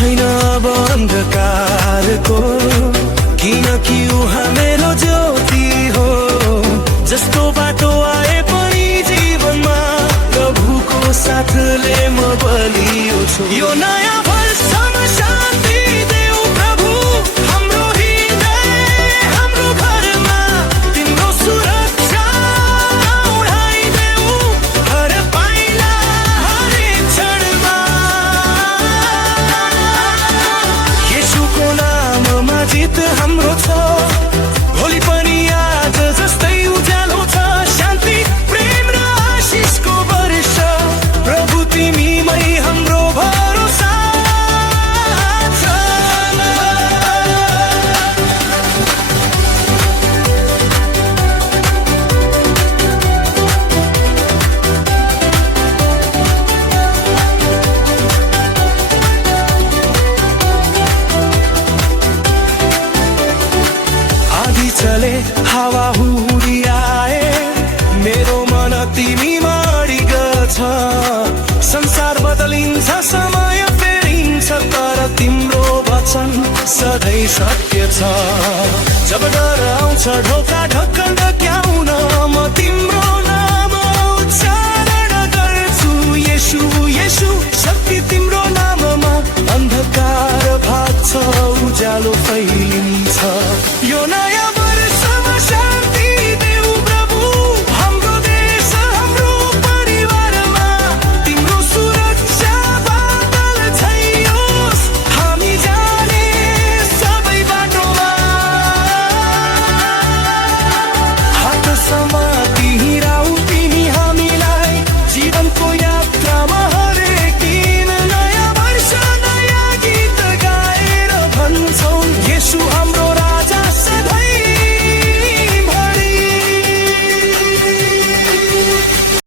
छैन अब अन्धकारको, किनकि उहाँ मेरो ज्योति हो। जस्तो बाटो आए पनि जीवनमा प्रभुको साथले म बलियो छु। यो नयाँ वर्षमा शान्ति देऊ प्रभु, हाम्रो हृदय हाम्रो घरमा तिम्रो सुरक्षा उडाइदेऊ हर पाइला हरेक क्षणमा। येशूको नाममा जित हाम्रो छ, भोलि पनि आज जस्तै उज्यालो छ। शान्ति प्रेम र आशिषको वर्ष, प्रभु तिमीमै हाम्रो भरोसा छ। आधी चले हावा हुरी आए, मेरो मन तिमीमा अडिग छ। संसार बदलिन्छ समय फेरिन्छ, तर तिम्रो वचन सधैँ सत्य छ। जब डर आउँछ ढोका ढक्कन ढक्याउन म तिम्रो